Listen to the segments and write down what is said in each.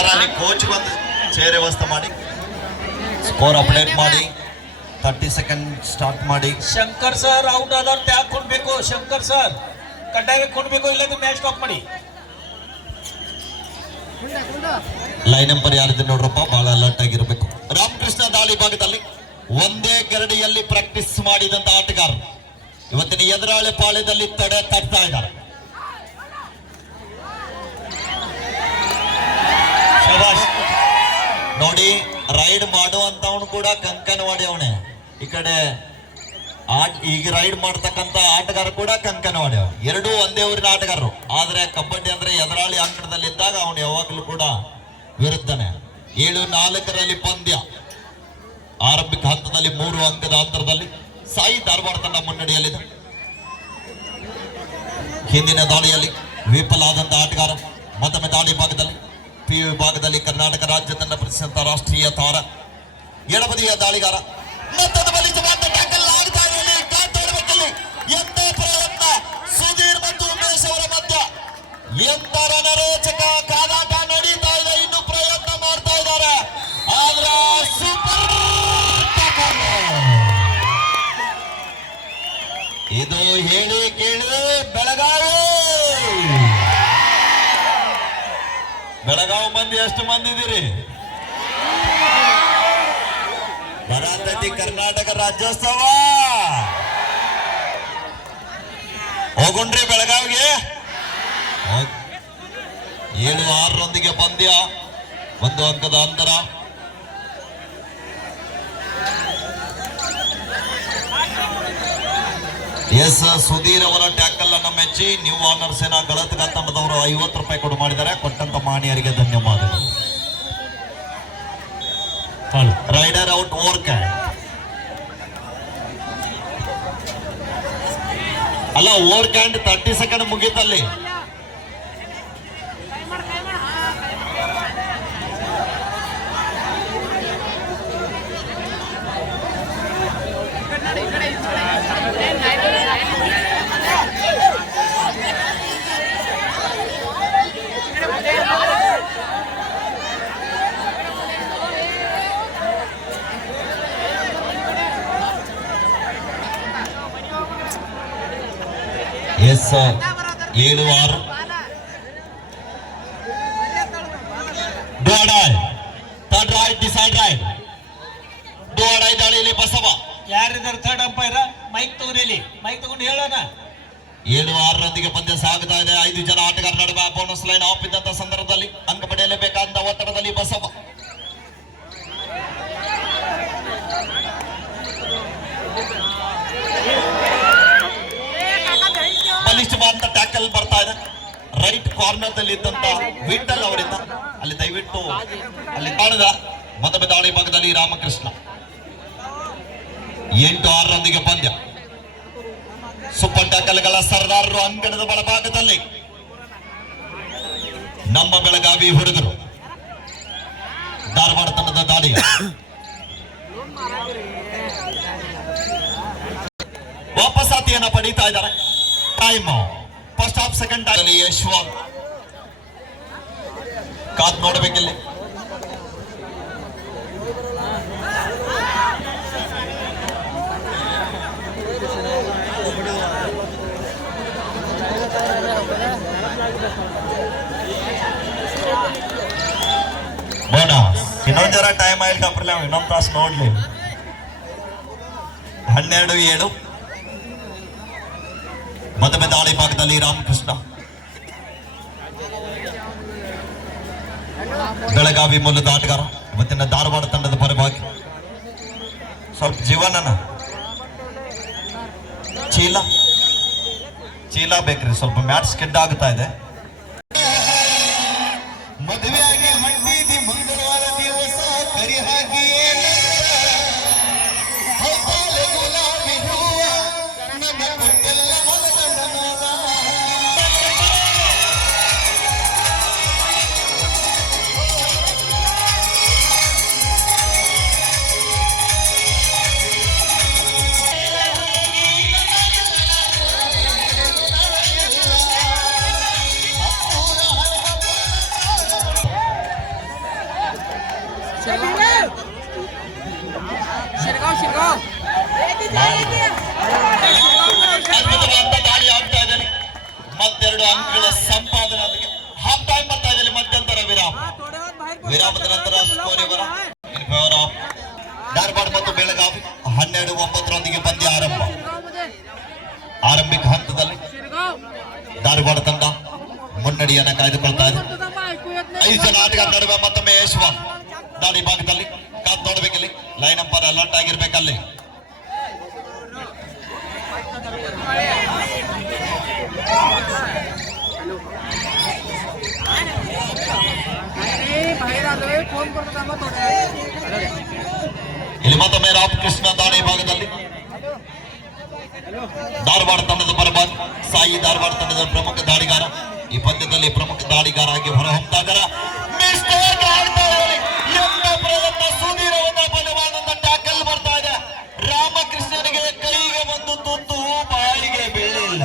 Sir ಅಲ್ಲಿ coach ಬಂದು chair ವ್ಯವಸ್ಥೆ ಮಾಡಿ ಸ್ಕೋರ್ ಅಪ್ಡೇಟ್ ಮಾಡಿ 30 ಸೆಕೆಂಡ್ ಸ್ಟಾರ್ಟ್ ಮಾಡಿ. ಶಂಕರ್ ಸರ್ ಔಟ್ ಆದವ್ರು ಟ್ಯಾಗ್ ಕೊಡ್ಬೇಕು. ಶಂಕರ್ ಸರ್ ಕಡ್ಡಾಯ ಕೊಡ್ಬೇಕು, ಇಲ್ಲದ ಮ್ಯಾಚ್ ಸ್ಟಾಪ್ ಮಾಡಿ. ಲೈನ್ ನಂಬರ್ ಯಾರಿದೆ ನೋಡ್ರಪ್ಪ, ಬಹಳ ಅಲರ್ಟ್ ಆಗಿರ್ಬೇಕು. ರಾಮಕೃಷ್ಣ ದಾಳಿ ಭಾಗದಲ್ಲಿ ಒಂದೇ ಗರಡಿಯಲ್ಲಿ ಪ್ರಾಕ್ಟೀಸ್ ಮಾಡಿದಂತ ಆಟಗಾರರು ಇವತ್ತಿನ ಎದುರಾಳಿ ಪಾಳ್ಯದಲ್ಲಿ ತಡೆ ತಟ್ತಾ ಇದ್ದಾರೆ. ನೋಡಿ, ರೈಡ್ ಮಾಡುವಂತವನು ಕೂಡ ಕಂಕನವಾಡಿ ಅವನೇ. ಈ ಕಡೆ ಈಗ ರೈಡ್ ಮಾಡ್ತಕ್ಕಂತ ಆಟಗಾರ ಕೂಡ ಕಂಕನವಾಡಿ ಅವನು. ಎರಡೂ ಒಂದೇ ಊರಿನ ಆಟಗಾರರು. ಆದ್ರೆ ಕಬಡ್ಡಿ ಅಂದ್ರೆ ಎದುರಾಳಿ ಅಂಕಣದಲ್ಲಿ ಇದ್ದಾಗ ಅವನು ಯಾವಾಗಲೂ ಕೂಡ ವಿರುದ್ಧನೇ. 7-4 ಪಂದ್ಯ. ಆರಂಭಿಕ ಹಂತದಲ್ಲಿ 3 ಅಂಕದ ಅಂತರದಲ್ಲಿ ಸಾಯಿ ಧಾರವಾಡ ತಂಡ ಮುನ್ನಡೆಯಲ್ಲಿದೆ. ಹಿಂದಿನ ದಾಳಿಯಲ್ಲಿ ವಿಫಲ ಆದಂತ ಆಟಗಾರ ಮತ್ತೊಮ್ಮೆ ದಾಳಿ ಭಾಗದಲ್ಲಿ ಪಿ ವಿಭಾಗದಲ್ಲಿ ಕರ್ನಾಟಕ ರಾಜ್ಯ ತಂಡ ಪ್ರತಿಷ್ಠಿತ ರಾಷ್ಟ್ರೀಯ ತಾರ ಎಡಬದಿಯ ದಾಳಿಗಾರ ಮತ್ತೊಂದು ಬಲಿಷ್ಠವಾದ ಟ್ಯಾಕಲ್ ಆಗ್ತಾ ಇದೆ. ಎಂತ ಪ್ರಯತ್ನ ಸುಧೀರ್ ಮತ್ತು ಉಮೇಶ್ ಅವರ ಮಧ್ಯ ಎಂತ ರಣರೋಚಕ ಕಾದಾಟ ನಡೀತಾ ಇದೆ. ಇನ್ನು ಪ್ರಯತ್ನ ಮಾಡ್ತಾ ಇದ್ದಾರೆ. ಆದ್ರೆ ಸೂಪರ್ ಇದು ಹೇಳಿ ಕೇಳಿ ಬೆಳಗಾವಿ ಮಂದಿ ಎಷ್ಟು ಮಂದಿ ಇದೀರಿ? ಬರಾತೈತಿ ಕರ್ನಾಟಕ ರಾಜ್ಯೋತ್ಸವ. ಹೋಗುಣ್ರಿ ಬೆಳಗಾವಿಗೆ. 7-6 ಪಂದ್ಯ, 1 ಅಂಕದ ಅಂತರ. ಎಸ್ ಸುಧೀರ್ ಅವರ ಟ್ಯಾಕಲ್ ಅನ್ನು ಮೆಚ್ಚಿ ನ್ಯೂ ಆನರ್ ಸೇನಾ ಗಳತ್ಗ ತಂಡದವರು 50 ರೂಪಾಯಿ ಕೊಡು ಮಾಡಿದ್ದಾರೆ. ಕೊಟ್ಟಂತ ಮಾನ್ಯರಿಗೆ ಧನ್ಯವಾದಗಳು. ರೈಡರ್ ಔಟ್ ಓವರ್ ಕ್ಯಾನ್ ಅಲ್ಲ, ಓವರ್ ಕ್ಯಾಂಡ್ 30 ಸೆಕೆಂಡ್ ಮುಗೀತಲ್ಲಿ. Yes 7-6 third right decide right ಡೋಡಾಯ್ ದಾಳಿಯಲ್ಲಿ ಬಸವ. ಯಾರಿದ್ದಾರೆ ಥರ್ಡ್ ಅಂಪೈರ್? ಮೈಕ್ ತಗೊಂಡಿಲ್ಲಿ, ಮೈಕ್ ತಗೊಂಡು ಹೇಳೋಣ. 7-6 ಪಂದ್ಯ ಸಾಗುತ್ತಾ ಇದೆ. 5 ಜನ ಆಟಗಾರ ನಡುವೆ ಬೋನಸ್ ಲೈನ್ ಆಫ್ ಇದ್ದಂತ ಸಂದರ್ಭದಲ್ಲಿ ಅಂಕ ಪಡೆಯಲೇಬೇಕಾದ ಒತ್ತಡದಲ್ಲಿ ಬಸವ. ಬಲಿಷ್ಠವಾದ ಟ್ಯಾಕಲ್ ಬರ್ತಾ ಇದೆ ರೈಟ್ ಕಾರ್ನರ್ ದಲ್ಲಿ ಇದ್ದಂತ ವಿಠಲ್ ಅವರಿಂದ. ಅಲ್ಲಿ ದಯವಿಟ್ಟು ಅಲ್ಲಿ ಕಾಣದ ಮತ್ತೊಮ್ಮೆ ದಾಳಿ ಭಾಗದಲ್ಲಿ ರಾಮಕೃಷ್ಣ. 8-6 ಪಂದ್ಯ. ಸೂಪರ್ ಟ್ಯಾಕಲ್ಗಳ ಸರ್ದಾರರು ಅಂಗಣದ ಬಲಭಾಗದಲ್ಲಿ ನಮ್ಮ ಬೆಳಗಾವಿ ಹುಡುಗರು. ಧಾರವಾಡ ತಂಡದ ದಾಳಿ ವಾಪಸಾತಿಯನ್ನ ಪಡೀತಾ ಇದ್ದಾರೆ. Time first half second time. Yashwant ಕಾದ್ ನೋಡ್ಬೇಕಿಲ್ಲಿ. ಇನ್ನೊಂದ್ ಜರ ಟೈಮ್ ಆಯ್ತು ಅಪ್ರಲ್ಲ, ಇನ್ನೊಂದು ತಾಸು ನೋಡ್ಲಿ. 12-7 ಮತ್ತೊಮ್ಮೆ ದಾಳಿ ಭಾಗದಲ್ಲಿ ರಾಮಕೃಷ್ಣ. ಬೆಳಗಾವಿ ಮೂಲದ ಆಟಗಾರ, ಇವತ್ತಿನ ಧಾರವಾಡ ತಂಡದ ಪರವಾಗಿ. ಸ್ವಲ್ಪ ಜೀವನನ ಚೀಲ ಬೇಕ್ರಿ, ಸ್ವಲ್ಪ ಮ್ಯಾಟ್ ಸ್ಕಿಡ್ ಆಗ್ತಾ ಇದೆ. ಮದುವೆಯಾಗಿ ಮಂಡಿದಿ ಮಂಗಳವಾರ ದಿವಸ ಕರಿ ಹಾಕಿ ಗುಲಾಬಿ ಹೂವ ನನ್ನ ಕೊಟ್ಟೆಲ್ಲ ಮನಗಂಡನವ. 12 ಅಂಕಗಳ ಸಂಪಾದನೆ. ಹಾಫ್ ಟೈಮ್ ಬರ್ತಾ ಇದೆ, ಮಧ್ಯಂತರ ವಿರಾಮ. ವಿರಾಮದ ನಂತರ ಸ್ಕೋರ್ ಇವರ ಇನ್ ಫೇವರ್ ಆಫ್ ಧಾರವಾಡ ಮತ್ತು ಬೆಳಗಾವಿ. 12-9 ಪಂದ್ಯ ಆರಂಭ. ಆರಂಭಿಕ ಹಂತದಲ್ಲಿ ಧಾರವಾಡ ತಂಡ ಮುನ್ನಡೆಯನ್ನ ಕಾಯ್ದುಕೊಳ್ತಾ ಇದೆ. 5 ಜನ ಆಟಗಾರ ನಡುವೆ ಮತ್ತೊಮ್ಮೆ ಯಶ್ವಂತ್ ದಾಳಿ ಭಾಗದಲ್ಲಿ ಕಾದ್ ನೋಡ್ಬೇಕಲ್ಲಿ. Line ಅಂಪರ್ alert ಆಗಿರ್ಬೇಕಲ್ಲಿ. ಇಲ್ಲಿ ಮತ್ತೊಮ್ಮೆ ರಾಮಕೃಷ್ಣ ದಾಳಿ ಭಾಗದಲ್ಲಿ ಧಾರವಾಡ ತಂಡದ ಪರವಾಗಿ ಸಾಯಿ ಧಾರವಾಡ ತಂಡದ ಪ್ರಮುಖ ದಾಳಿಗಾರ ಈ ಪಂದ್ಯದಲ್ಲಿ ಪ್ರಮುಖ ದಾಳಿಗಾರ ಆಗಿ ಹೊರಹೊಮ್ತಾ ಇದ್ದಾರೆ. ಪ್ರಯತ್ನ ಸುದೀರವಾದ ಬಲವಾದಂತ ಟ್ಯಾಕಲ್ ಬರ್ತಾ ಇದೆ. ರಾಮಕೃಷ್ಣನಿಗೆ ಕೈಗೆ ಒಂದು ತುತ್ತು ಬಾಯಿಗೆ ಬೀಳಿಲ್ಲ.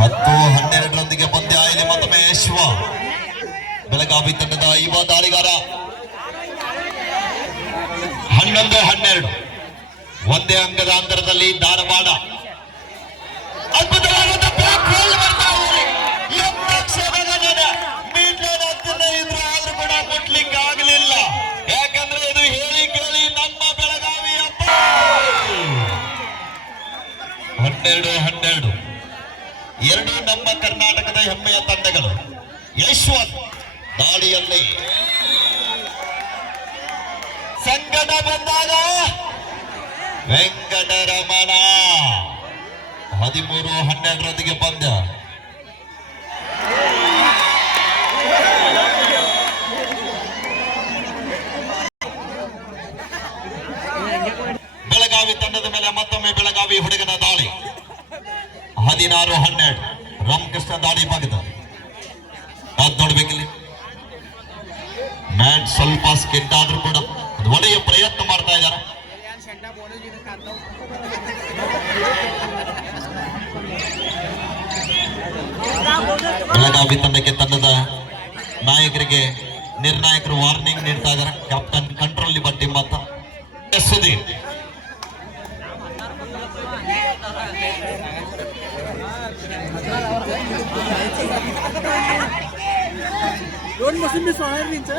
10-12 ಪಂದ್ಯ. ಇಲ್ಲಿ ಮತ್ತೊಮ್ಮೆ ಯಶ್ವ ಬೆಳಗಾವಿ ತಂಡದ ಯುವ ದಾಳಿಗಾರ. 11-12 ಒಂದೇ ಅಂಕದ ಅಂತರದಲ್ಲಿ ಧಾರವಾಡ. ಅದ್ಭುತವಾದ ಬ್ಯಾಕ್ ಹೋಲ್ ಬರ್ತಾ ಇದೆ. ಇದ್ರು ಆದ್ರೂ ಕೂಡ ಕೊಡ್ಲಿಕ್ಕೆ ಆಗಲಿಲ್ಲ. ಯಾಕಂದ್ರೆ ಇದು ಹೇಳಿ ಕೇಳಿ ನಮ್ಮ ಬೆಳಗಾವಿ 12-12 ಎರಡು ನಮ್ಮ ಕರ್ನಾಟಕದ ಹೆಮ್ಮೆಯ ತಂಡಗಳು. ಯಶ್ವಂತ್ ದಾಳಿಯಲ್ಲಿ ಸಂಕಟ ಬಂದಾಗ ವೆಂಕಟರಮಣ. 13-12 ಪಂದ್ಯ. ಬೆಳಗಾವಿ ತಂಡದ ಮೇಲೆ ಮತ್ತೊಮ್ಮೆ ಬೆಳಗಾವಿ ಹುಡುಗನ ದಾಳಿ. 16-12 ರಾಮಕೃಷ್ಣ ದಾಳಿ ಭಾಗದ ಅದ್ ನೋಡ್ಬೇಕಿಲ್ಲಿ. ಮ್ಯಾಟ್ ಸ್ವಲ್ಪ ಸ್ಕಿಡ್ ಆದ್ರೂ ಕೂಡ ಒಳ್ಳೆಯ ಪ್ರಯತ್ನ ಮಾಡ್ತಾ ಇದ್ದಾರೆ. ಬೆಳಗಾವಿ ತಂಡಕ್ಕೆ ತಂಡದ ನಾಯಕರಿಗೆ ನಿರ್ಣಾಯಕರು ವಾರ್ನಿಂಗ್ ನೀಡ್ತಾ ಇದ್ದಾರೆ. ಕ್ಯಾಪ್ಟನ್ ಕಂಟ್ರೋಲ್ ಲಿಬರ್ಟಿ ಮತ್ತ ಸುದೀರ್. दोन मशीन मी सोळा इंच